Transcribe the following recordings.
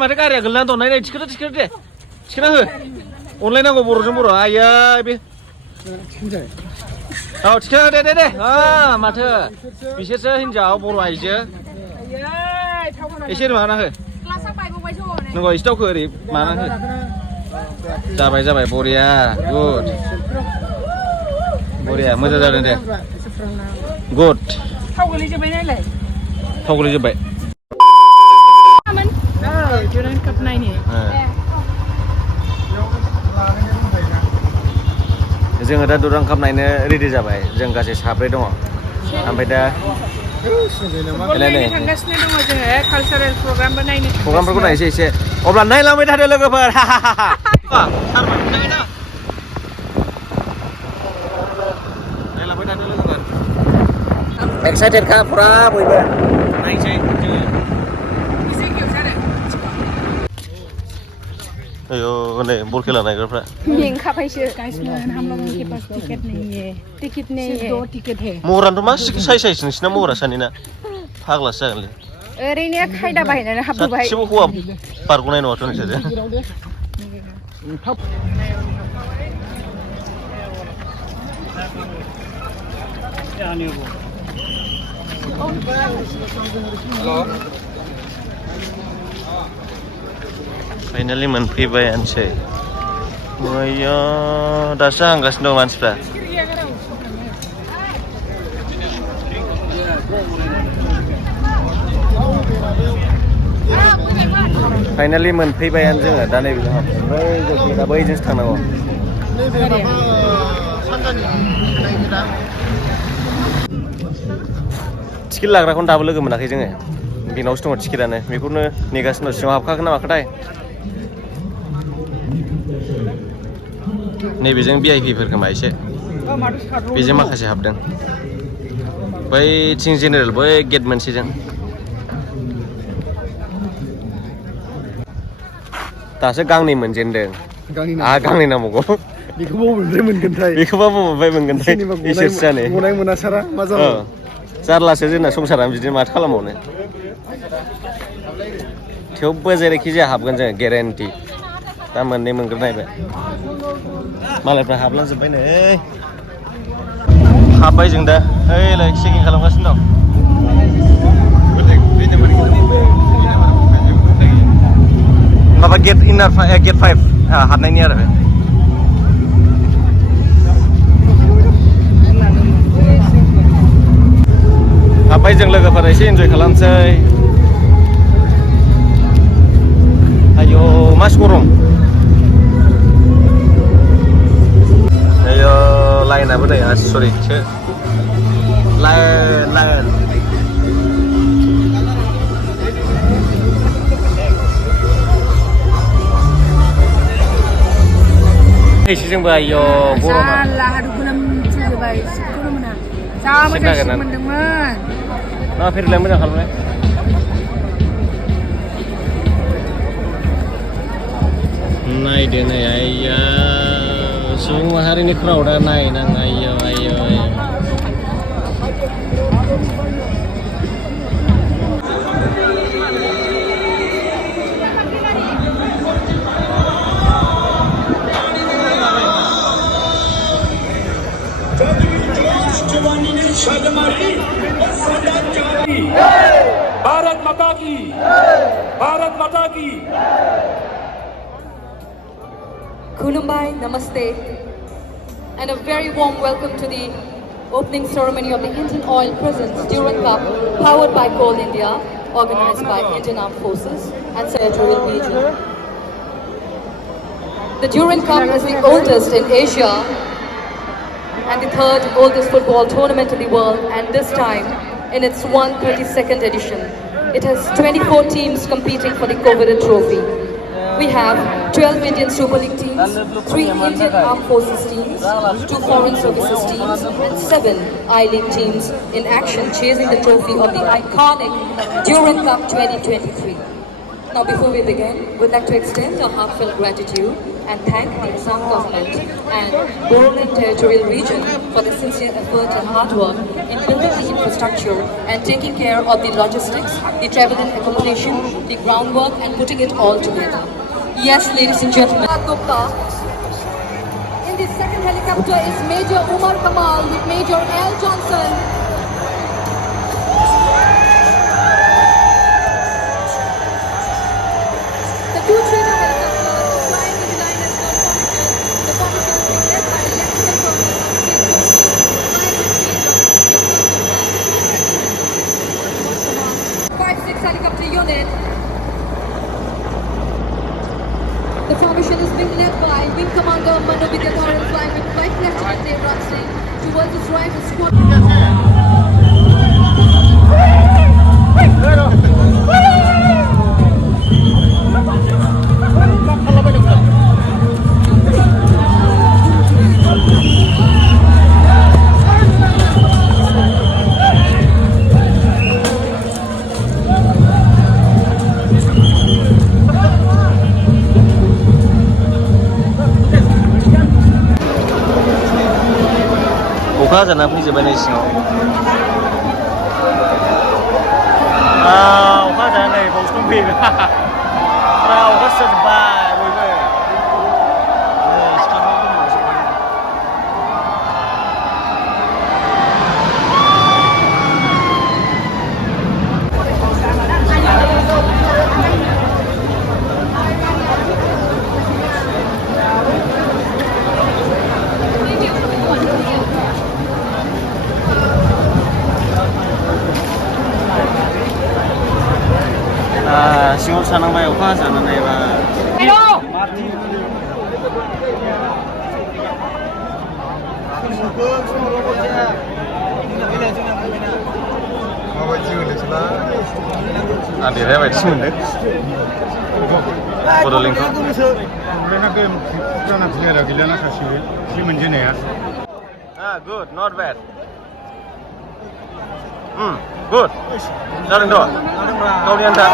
माथो गारिया गोलैना दं नाय थिखोदो दे थिखोना हो अनलायनांगौ बर'जों बर' आइया बे औ थिखोना दे माथो बिसोरसो हिनजाव बर' आइजो एसे माबाना हो नंगौ एसे दावखो ओरै माबाना हो जाबाय बरिया गुड बरिया मोजां जादों दे गुड थाव गोलैजोब्बाय Durand Cup 9 जोङो दा दुरान्ड काप नायनो रेडि जाबाय जों गासै साब्रै दङ ओमफ्राय दा थांगासिनो दङ जोङो कालचारेल प्रग्रामबो नायनो प्रग्रामफोरखौ नायनोसै एसे अब्ला नायलांबाय थादो लोगोफोर नायलांबाय थादो लोगोफोर एक्साइटेडखा फुरा बयबो नायनोसै जोङो ayo नै बल खेला नायग्राफ्रा मेंखाबायसो गाइसमोन हम लोगों के पास टिकट नहीं है सिर्फ 2 टिकट है महरानोथ' मा साइज नोंसिना महरा सानैना फाग्लासो जागोनलै ओरैनो खायदा बाहायनानै हाबबोबाय सासेबो हौवा बारग'नाय नङाथ' नोंसोरो फाइनालि मोनफैबायानोसै मैया दासो हांगासिनो दं मानसिफ्रा फाइनालि मोनफैबायानो जोङो दा नैबे दा बैजोंसो थांनांगौ टिकेट लाग्राखौनो दाबो लोगो मोनाखै जोङो बेनावसो दङ टिकेटानो बेखौनो नेगासिनो दं सिङाव हाबखागोन ना माखोथाय नैबेजों भिआइपिफोर खोमा एसे बेजों माखासे हाबदों बैथिं जेनेरेल बै गेट मोनसेजों दासो गांनै मोनजेनदों आहा गांनै नांबावगौ बेखौबा बबेनिफ्राय मोनगोनथाय इसोरसो जानो गनाय मोनासारा मा जाबाय जारलासो जोंना संसारा बिदिनो माथो खालामबावनो थेवबो जेरैखि जाया हाबगोन जोङो गेरेन्टि दा मोननै मोनग्रोनायबाय मालायफ्रा हाबलांजोब्बाय नै हाबबाय जों दा ओइलाय चेकिं खालामगासिनो दं माबा गेट 5 हाबनायनि आरो हाबबाय जों लोगोफोर एसे इन्जय खालामसै आयौ मासि गरम आयौ लाइनाबो नै आसरितसो लाइन एसे जोंबो आयौ गरमा जा मोजां मोनदोंमोन मा फेरलाय मोजां खालामलाय नायदो नै आइया सुबुं माहारिनि क्राउडा नायनां आयौ भारत माता की Kunumbai, Namaste, and a very warm welcome to the opening ceremony of the Indian Oil Presents Durand Cup, powered by Coal India, organized by Indian Armed Forces and Territorial Region. The Durand Cup is the oldest in Asia and the third oldest football tournament in the world, and this time in its 132nd edition. It has 24 teams competing for the coveted trophy. We have 12 Indian Super League teams, 3 Indian Armed Forces teams, 2 Foreign Services teams, and 7 I-League teams in action chasing the trophy of the iconic Durand Cup 2023. Now before we begin, we'd like to extend our heartfelt gratitude and thank the Assam government and Bodoland territorial region for their sincere effort and hard work in building the infrastructure and taking care of the logistics, the travel and accommodation, the groundwork and putting it all together. Yes, ladies and gentlemen. In the second helicopter is Major Umar Kamal with Major L. Johnson. The two trainer helicopters flying with the line as formation. The formation being led by Lieutenant Colonel K. 5-6 helicopter unit. The formation is being led by Wing Commander Manu Vidyadharan flying with Flight Lieutenant Durand towards his right is squadron. अखा जाना फैजोब्बाय नै सिङाव अखा जाना नै बावसो फैयो अखा सिजाजोब्बाय बयबो सिङाव थानांबाय अखा जानानै बा देरहाया बायदिसो मोनदों बड'लेण्डखौ गुड नट बेड गुड जादोंथ' गावनि आन्था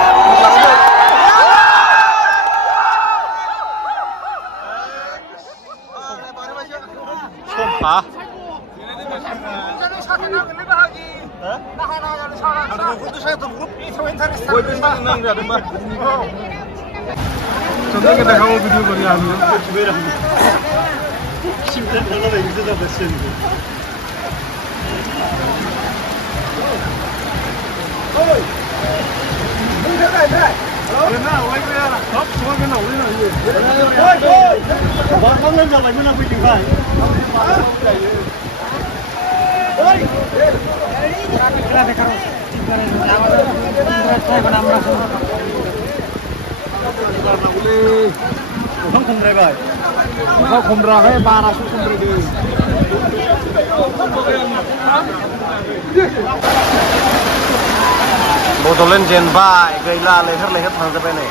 बड'लेण्ड जेनबाय गैला लैहोर लैहोर थांजोब्बाय नै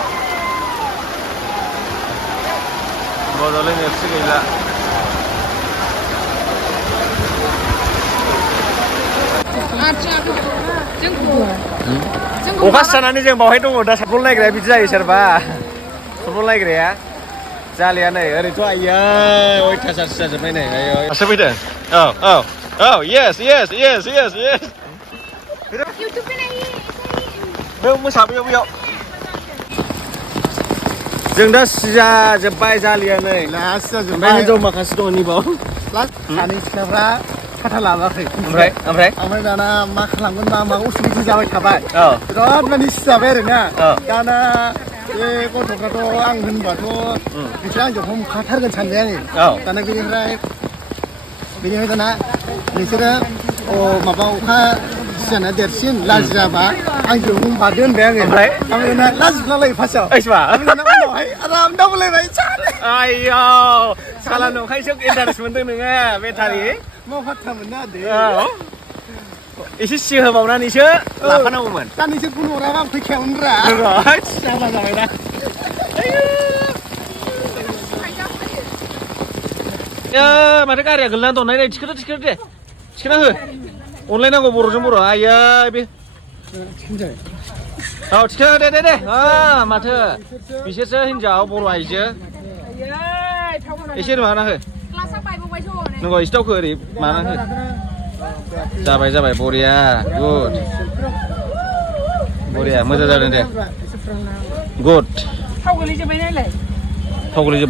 बड'लेण्ड एफसि गैला अखा सिजानानै जों बावहाय दङ दा फुटबल नायग्राया बिदि जायो सोरबा फुटबल नायग्राया जालिया नै ओरैथ' आयै अयथासार सिजाजोब्बाय नै आयै दासो फैदों औ yes yes yes yes yes बेयाव मोसा बैयाव जों दा सिजाजोब्बाय जालिया नै सिजाजोब्बाय हिनजाव माखासे दङ निबाव सानै सिख्लाफ्रा खाथा लाबोआखै ओमफ्राय दाना मा खालामगोन मा उसुबिदा जाबाय थाबाय बिराद माने सिजाबाय आरोना दाना बे गथ'फ्राथ' आं होनबाथ' बिसोर आंजों हमखाथारगोन सानबाय आङो दाना बेनिफ्राय दाना नोंसोरो माबा अखा सिजाना देरसिन लाजियाबा आंजों हमफादो होनबाय आङो ओमफ्राय दाना लाजिफ्लालायो फार्स्टआव उनावहाय आराम दावलायबाय आयौ साला नंखायसो इन्टारेस्ट मोनदों नोङो बेटारि मावफाथा मोननो आदे एसे सिहोबावनानैसो लाफानांगौमोन दा नोंसोर फन हराबा आं फैखायामोन रा जाबा जाबायना माथो गारिया गोलैनानै दं नाय थिखोदो दे थिखोना हो अनलायनांगौ बर'जों बर' आयै बे औ थिखो दे माथो बिसोरसो हिनजाव बर' आइजो एसे माना हो नंगौ एसे दावखो ओरै माना हो जाबाय जाबाय बरिया गुड बरिया मोजां जादों दे गुड थाव गोलैजोब्बाय